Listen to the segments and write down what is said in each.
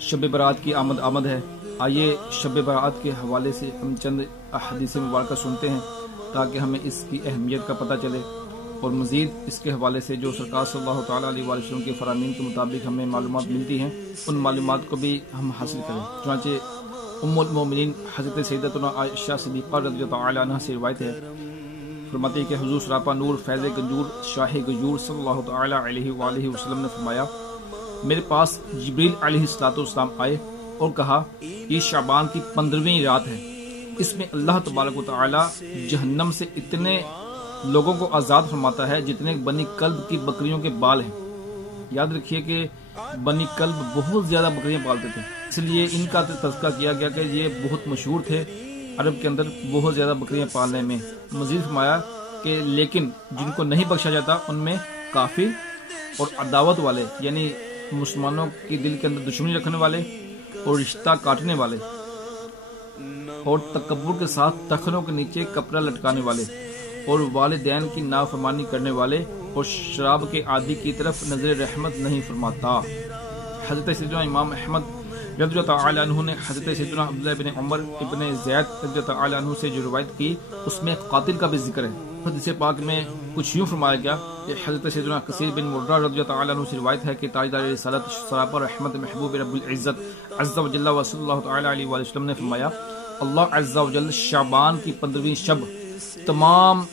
شب برات کی آمد ہے۔ آئیے شب برات کے حوالے سے ہم چند احادیث مبارکہ سنتے ہیں تاکہ ہمیں اس کی اہمیت کا پتہ چلے، اور مزید اس کے حوالے سے جو سرکار صلی اللہ تعالیٰ علیہ وآلہ وسلم کے فرامین کے مطابق ہمیں معلومات ملتی ہیں ان معلومات کو بھی ہم حاصل کریں۔ چنانچہ ام المومنین حضرت سیدتنا عائشہ صدیقہ رضی اللہ عنہا عنہ سے روایت ہے، فرماتی ہے کہ حضور سراپا نور فیض گنجور شاہ گجور صلی اللہ تعالیٰ علیہ وآلہ وسلم نے فرمایا، میرے پاس جبریل علیہ السلام آئے اور کہا، یہ شعبان کی 15ویں رات ہے، اس میں اللہ تبارک و تعالی جہنم سے اتنے لوگوں کو آزاد فرماتا ہے جتنے بنی کلب کی بکریوں کے بال ہیں۔ یاد رکھیے کہ بنی کلب بہت زیادہ بکریاں پالتے تھے، اس لیے ان کا تذکرہ کیا گیا کہ یہ بہت مشہور تھے عرب کے اندر بہت زیادہ بکریاں پالنے میں۔ مزید فرمایا کہ لیکن جن کو نہیں بخشا جاتا ان میں کافر اور عداوت والے، یعنی مسلمانوں کے دل کے اندر دشمنی رکھنے والے اور رشتہ کاٹنے والے اور تکبر کے ساتھ تخنوں کے نیچے کپڑا لٹکانے والے اور والدین کی نافرمانی کرنے والے اور شراب کے عادی کی طرف نظر رحمت نہیں فرماتا۔ حضرت سیدنا امام احمد رضی اللہ تعالی عنہ نے حضرت سیدنا عبداللہ بن عمر ابن زید رضی اللہ تعالی عنہ سے جو روایت کی اس میں قاتل کا بھی ذکر ہے۔ حدیث پاک میں کچھ یوں فرمایا گیا کہ حضرت سیدنا کثیر بن مرہ رضی اللہ تعالی عنہ سے روایت ہے کہ تاجدار رسالت سراپا رحمت محبوب رب العزت عز و جل و صلی اللہ تعالی علیہ وآلہ وسلم نے فرمایا، اللہ عز و جل شعبان کی 15ویں شب تمام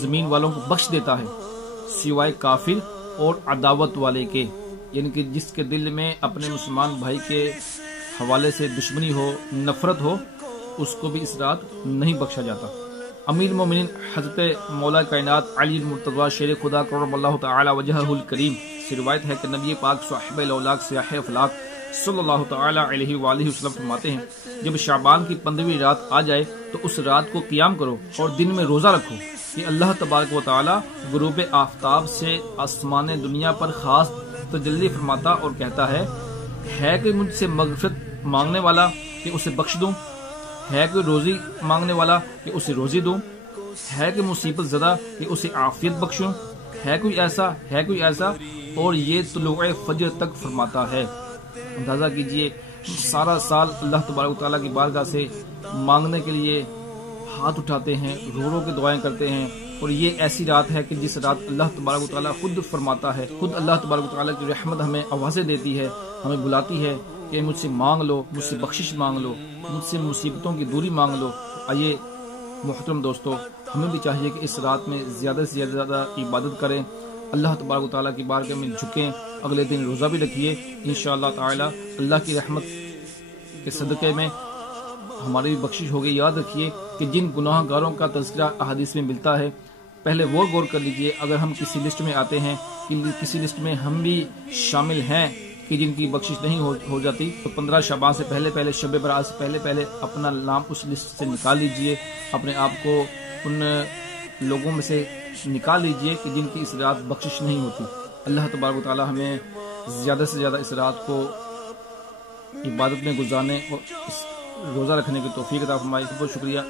زمین والوں کو بخش دیتا ہے سوائے کافر اور عداوت والے کے، یعنی کہ جس کے دل میں اپنے مسلمان بھائی کے حوالے سے دشمنی ہو، نفرت ہو، اس کو بھی اس رات نہیں بخشا جاتا۔ امیر مومنین حضرت مولا کائنات علی المرتضی شیر خدا کرم اللہ تعالی وجہہ الکریم سے روایت ہے کہ نبی پاک صاحب الاولاق سیاح افلاق صلی اللہ تعالی علیہ وآلہ وسلم فرماتے ہیں، جب شعبان کی 15ویں رات آ جائے تو اس رات کو قیام کرو اور دن میں روزہ رکھو کہ اللہ تبارک و تعالی غروب آفتاب سے آسمان دنیا پر خاص تجلی فرماتا اور کہتا ہے کہ مجھ سے مغفرت مانگنے والا کہ اسے بخش دوں، ہے کوئی روزی مانگنے والا کہ اسے روزی دوں، ہے کہ مصیبت زدہ کہ اسے عافیت بخشوں، ہے کوئی ایسا، اور یہ طلوع فجر تک فرماتا ہے۔ اندازہ کیجئے سارا سال اللہ تبارک و تعالیٰ کی بارگاہ سے مانگنے کے لیے ہاتھ اٹھاتے ہیں، رو رو کے دعائیں کرتے ہیں، اور یہ ایسی رات ہے کہ جس رات اللہ تبارک و تعالیٰ خود فرماتا ہے، خود اللہ تبارک و تعالیٰ کی رحمت ہمیں آوازیں دیتی ہے، ہمیں بلاتی ہے کہ مجھ سے مانگ لو، مجھ سے بخشش مانگ لو، مجھ سے مصیبتوں کی دوری مانگ لو۔ آئیے محترم دوستو، ہمیں بھی چاہیے کہ اس رات میں زیادہ سے زیادہ عبادت کریں، اللہ تبارک و تعالیٰ کی بارگاہ میں جھکیں، اگلے دن روزہ بھی رکھیے، انشاءاللہ تعالی اللہ کی رحمت کے صدقے میں ہماری بھی بخشش ہوگی۔ یاد رکھیے کہ جن گناہ گاروں کا تذکرہ احادیث میں ملتا ہے، پہلے وہ غور کر لیجئے، اگر ہم کسی لسٹ میں آتے ہیں، کسی لسٹ میں ہم بھی شامل ہیں کہ جن کی بخشش نہیں ہو جاتی، تو 15 شعبان سے پہلے شب برات سے پہلے اپنا نام اس لسٹ سے نکال لیجئے، اپنے آپ کو ان لوگوں میں سے نکال لیجئے کہ جن کی اس رات بخشش نہیں ہوتی۔ اللہ تبارک و تعالی ہمیں زیادہ سے زیادہ اس رات کو عبادت میں گزارنے اور روزہ رکھنے کی توفیق عطا فرمائے۔ بہت شکریہ۔